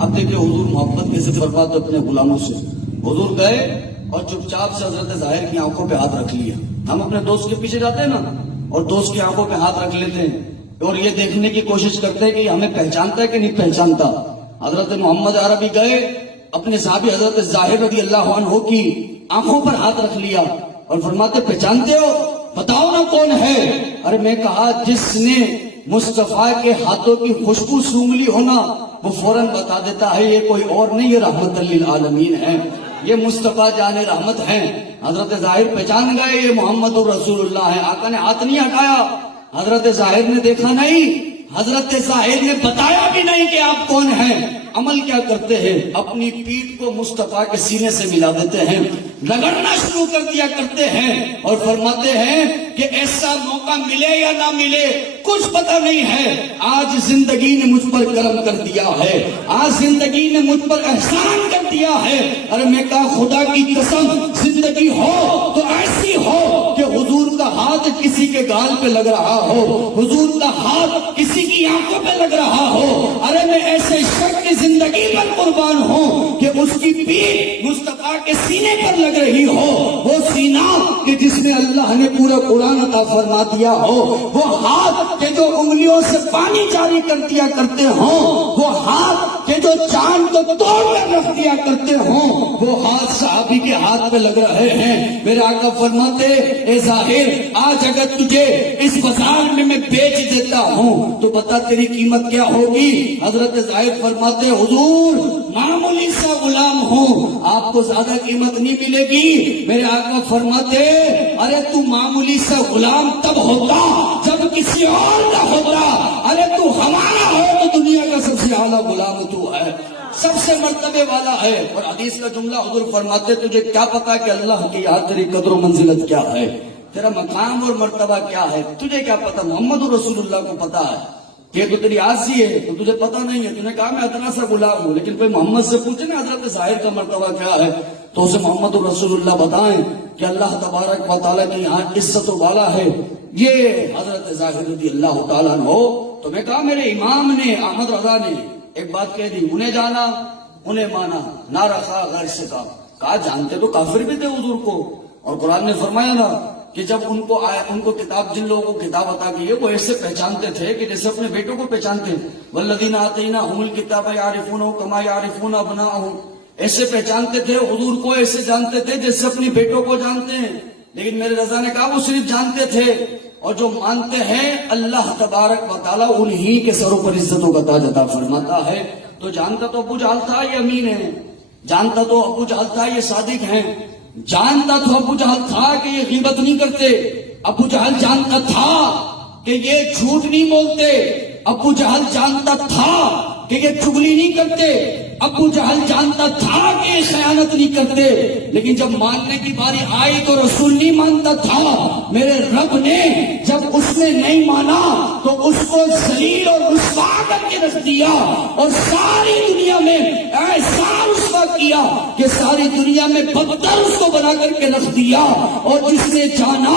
اب دیکھیں حضور محبت کیسے فرماتے اپنے غلاموں سے. حضور گئے اور چپ چاپ سے حضرت ظاہر کی آنکھوں پہ ہاتھ رکھ لیا. ہم اپنے دوست کے پیچھے جاتے ہیں نا اور دوست کی آنکھوں پہ ہاتھ رکھ لیتے ہیں اور یہ دیکھنے کی کوشش کرتے ہیں کہ ہمیں پہچانتا ہے کہ نہیں پہچانتا. حضرت محمد عربی گئے اپنے صحابی حضرت ظاہر رضی اللہ عنہ کی آنکھوں پر ہاتھ رکھ لیا اور فرماتے پہچانتے ہو؟ بتاؤ نا کون ہے. ارے میں کہا جس نے مصطفیٰ کے ہاتھوں کی خوشبو سونگھ لی ہونا وہ فوراً بتا دیتا ہے یہ کوئی اور نہیں، یہ رحمت للعالمین ہے، یہ مصطفیٰ جان رحمت ہیں. حضرت ظاہر پہچان گئے یہ محمد رسول اللہ ہے. آقا نے ہاتھ نہیں ہٹایا، حضرت ظاہر نے دیکھا نہیں، حضرت ظاہر نے بتایا بھی نہیں کہ آپ کون ہیں. عمل کیا کرتے ہیں؟ اپنی پیٹھ کو مصطفیٰ کے سینے سے ملا دیتے ہیں، رگڑنا شروع کر دیا کرتے ہیں اور فرماتے ہیں کہ ایسا موقع ملے یا نہ ملے کچھ پتہ نہیں ہے، آج زندگی نے مجھ پر کرم کر دیا ہے، آج زندگی نے مجھ پر احسان کر دیا ہے. ارے میں کہا خدا کی قسم زندگی ہو تو ایسی ہو کہ حضور کا ہاتھ کسی کے گال پہ لگ رہا ہو، حضور کا ہاتھ کسی کی آنکھوں پہ لگ رہا ہو. ارے میں ایسے شخص کی زندگی پر قربان ہوں کہ اس کی پیٹھ مصطفیٰ کے سینے پر لگ رہی ہو، وہ سینہ کہ جس میں اللہ نے پورا قرآن عطا فرما دیا ہو، وہ ہاتھ کہ جو انگلیوں سے پانی جاری کر دیا کرتے ہوں، وہ ہاتھ کہ جو چاند کو توڑ کر رکھ دیا کرتے ہوں، وہ ہاتھ صحابی کے ہاتھ پہ لگ رہے ہیں. میرے آقا فرماتے اے ظاہر آج اگر تجھے اس بازار میں بیچ دیتا ہوں تو بتا تیری قیمت کیا ہوگی. حضرت ظاہر فرماتے حضور معمولی سا غلام ہوں، آپ کو زیادہ قیمت نہیں ملے گی. میرے آقا فرماتے ارے تو معمولی سا غلام تب ہوتا جب کسی اور کا ہوتا، ارے تو ہمارا ہو تو دنیا کا سب سے اعلیٰ غلام تو ہے، سب سے مرتبے والا ہے. اور حدیث کا جملہ حضور فرماتے تجھے کیا پتا کہ اللہ کی یہاں تیری قدر و منزلت کیا ہے، تیرا مقام اور مرتبہ کیا ہے، تجھے کیا پتا؟ محمد رسول اللہ کو پتا ہے کہ تو تیری عاصی ہے تو تجھے پتا نہیں ہے. تو نے کہا میں اتنا سا غلام ہوں، لیکن کوئی محمد سے پوچھے نا حضرت ظاہر کا مرتبہ کیا ہے تو اسے محمد رسول اللہ بتائیں کہ اللہ تبارک و تعالیٰ کی یہاں عزت والا ہے یہ حضرت ظاہر رضی اللہ تعالیٰ عنہ. تو میں کہا میرے امام نے احمد رضا نے ایک بات کہہ دی، انہیں جانا انہیں مانا، نہ رکھا غیر سے کہا جانتے تو کافر بھی تھے حضور کو. اور قرآن نے فرمایا نا کہ جب ان کو کتاب، جن لوگوں کو کتاب عطا کی ہے وہ ایسے پہچانتے تھے کہ جیسے اپنے بیٹوں کو پہچانتے ہیں. والذین آتیناہم الکتاب یعرفونہ کما یعرفون ابناءہم، ایسے پہچانتے تھے حضور کو، ایسے جانتے تھے جیسے اپنے بیٹوں کو جانتے ہیں. لیکن میرے رضا نے کہا وہ صرف جانتے تھے اور جو مانتے ہیں اللہ تبارک و تعالیٰ انہی کے سروں پر عزتوں کا تاج عطا فرماتا ہے. تو جانتا تو ابو جہل تھا یہ امین ہے، جانتا تو ابو جہل تھا یہ صادق ہیں، جانتا تو ابو جہل تھا کہ یہ غیبت نہیں کرتے، ابو جہل جانتا تھا کہ یہ جھوٹ نہیں بولتے، ابو جہل جانتا تھا کہ یہ چغلی نہیں کرتے، ابو جہل جانتا تھا کہ یہ خیانت نہیں کرتے. لیکن جب ماننے کی باری آئی تو رسول نہیں مانتا تھا. میرے رب نے جب اس نے نہیں مانا تو اس کو ذلیل اور رسوا کر کے رکھ دیا اور ساری دنیا میں ایسا رسوا کیا کہ ساری دنیا میں بدتر اس کو بنا کر کے رکھ دیا. اور جس نے جانا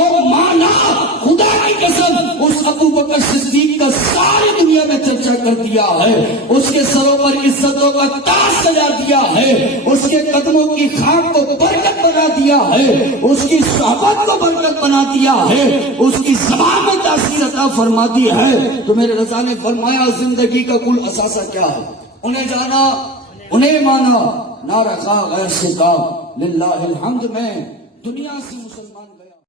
اور مانا خدا کی قسم اس ابو بکر صدیق کا ساری دنیا میں چرچا کر دیا ہے، اس کے سروں پر عزتوں کا تاج سجا دیا ہے، اس کے قدموں کی خاک کو برکت بنا دیا ہے، اس کی صحبت کو برکت بنا دیا ہے، اس کی زبان میں تاثیر عطا فرما دی ہے. تو میرے رضا نے فرمایا زندگی کا کل اثاثہ کیا ہے؟ انہیں جانا انہیں مانا، نہ رکھا غیر سے کام. للہ الحمد. میں دنیا سے مسلمان